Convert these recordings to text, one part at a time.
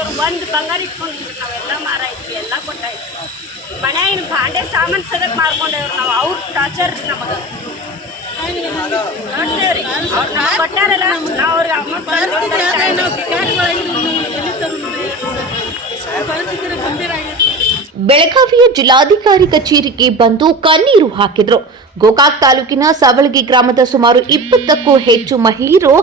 ಕೊಟ್ಟವ್ರು ಒಂದು ಬಂಗಾರ ಇಟ್ಕೊಂಡಿದ್ರು ನಾವೆಲ್ಲ ಮಾರ ಇದ್ವಿ ಎಲ್ಲ ಕೊಟ್ಟಾಯ್ತು ಮನ್ಯಾಗಿನ ಬಾಂಡೆ ಸಾಮಾನು ಸದಕ್ಕೆ ಮಾರ್ಕೊಂಡೇವ್ರು ನಾವು ಅವ್ರ ಟಾರ್ಚರ್ ನಮಗೆ. ನೋಡ್ತೇವ್ರಿ ಅವ್ರು ನಾವು ಕೊಟ್ಟಾರಲ್ಲ ನಾವು ಅವ್ರಿಗೆ ಅಮೌಂಟ್ ಬೆಳಗಾವಿಯ ಜಿಲ್ಲಾಧಿಕಾರಿ ಕಚೇರಿಗೆ ಬಂದು ಕಣ್ಣೀರು ಹಾಕಿದ್ರು. ಗೋಕಾಕ್ ತಾಲೂಕಿನ ಸವಳಗಿ ಗ್ರಾಮದ ಸುಮಾರು ಇಪ್ಪತ್ತಕ್ಕೂ ಹೆಚ್ಚು ಮಹಿಳೆಯರು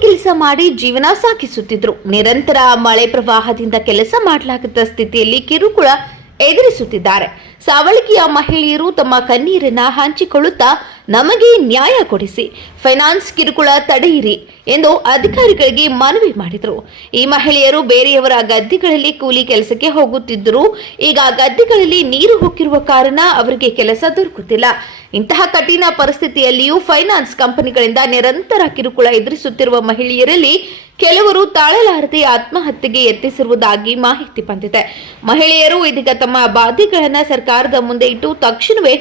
ಕೆಲಸ ಮಾಡಿ ಜೀವನ ಸಾಗಿಸುತ್ತಿದ್ರು. ನಿರಂತರ ಮಳೆ ಪ್ರವಾಹದಿಂದ ಕೆಲಸ ಮಾಡಲಾಗದ ಸ್ಥಿತಿಯಲ್ಲಿ ಕಿರುಕುಳ ಎದುರಿಸುತ್ತಿದ್ದಾರೆ. ಸಾವಳಗಿಯ ಮಹಿಳೆಯರು ತಮ್ಮ ಕಣ್ಣೀರನ್ನ ಹಂಚಿಕೊಳ್ಳುತ್ತಾ ನಮಗೆ ನ್ಯಾಯ ಕೊಡಿಸಿ, ಫೈನಾನ್ಸ್ ಕಿರುಕುಳ ತಡೆಯಿರಿ ಎಂದು ಅಧಿಕಾರಿಗಳಿಗೆ ಮನವಿ ಮಾಡಿದರು. ಈ ಮಹಿಳೆಯರು ಬೇರೆಯವರ ಗದ್ದೆಗಳಲ್ಲಿ ಕೂಲಿ ಕೆಲಸಕ್ಕೆ ಹೋಗುತ್ತಿದ್ದರು ಈಗ ಗದ್ದೆಗಳಲ್ಲಿ ನೀರು ಹುಕ್ಕಿರುವ ಕಾರಣ ಅವರಿಗೆ ಕೆಲಸ ದೊರಕುತ್ತಿಲ್ಲ. ಇಂತಹ ಕಠಿಣ ಪರಿಸ್ಥಿತಿಯಲ್ಲಿಯೂ ಫೈನಾನ್ಸ್ ಕಂಪನಿಗಳಿಂದ ನಿರಂತರ ಕಿರುಕುಳ ಎದುರಿಸುತ್ತಿರುವ ಮಹಿಳೆಯರಲ್ಲಿ ಕೆಲವರು ತಾಳಲಾರದೆ ಆತ್ಮಹತ್ಯೆಗೆ ಯತ್ನಿಸಿರುವುದಾಗಿ ಮಾಹಿತಿ ಬಂದಿದೆ. ಮಹಿಳೆಯರು ಇದೀಗ ತಮ್ಮ ಬಾಧ್ಯಗಳನ್ನು ಸರ್ಕಾರದ ಮುಂದೆ ಇಟ್ಟು ತಕ್ಷಣವೇ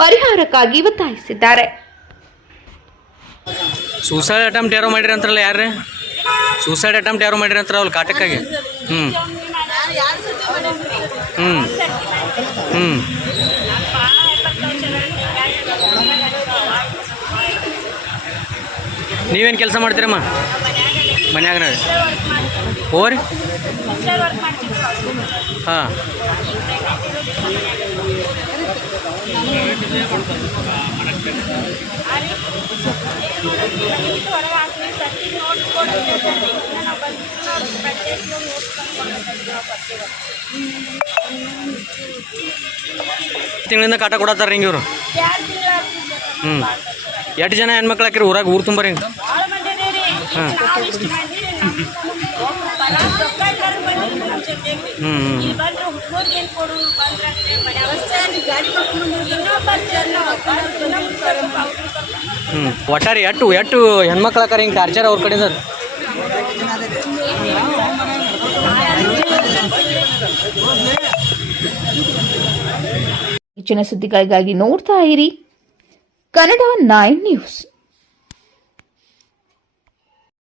ಪರಿಹಾರಕ್ಕಾಗಿ ಒತ್ತಾಯಿಸಿದ್ದಾರೆ. ಸೂಸೈಡ್ ಅಟೆಂಪ್ಟ್ ಯಾರೋ ಮಾಡಿರಿ ಅಂತಾರಲ್ಲ ಯಾರೇ ಸೂಸೈಡ್ ಅಟೆಂಪ್ಟ್ ಯಾರೋ ಮಾಡಿರಿ ಅಂತಾರ ಅವ್ರು ಕಾಟಕ್ಕಾಗಿ. ಹ್ಞೂ ಹ್ಞೂ ಹ್ಞೂ ನೀವೇನು ಕೆಲಸ ಮಾಡ್ತೀರಮ್ಮ? ಮನ್ಯಾಗ ನಾವೇ? ಹೋರಿ. ವರ್ಕ್ ಮಾಡ್ತಿದ್ರು ಹಾಂ. ತಿಂಗಳಿಂದ ಕಾಟ ಕೊಡತ್ತಾರ ಹಿಂಗೆ ಇವರು? ಹ್ಞೂ ಎಷ್ಟು ಜನ ಹೆಣ್ಮಕ್ಳು ಹಾಕಿರಿ? ಊರಾಗ ಊರು ತುಂಬ ರೀ ಹ್ಞೂ ಒಟ್ಟಾರೆ ಎಟ್ಟು ಎಟ್ಟು ಹೆಣ್ಮಕ್ಳ ಕರೆ ಹಿಂಗೆ ಟಾರ್ಚರ್ ಅವ್ರ ಕಡೆಯಿಂದ? ಹೆಚ್ಚಿನ ಸುದ್ದಿಗಳಿಗಾಗಿ ನೋಡ್ತಾ ಇರಿ ಕನ್ನಡ ನೈನ್ ನ್ಯೂಸ್.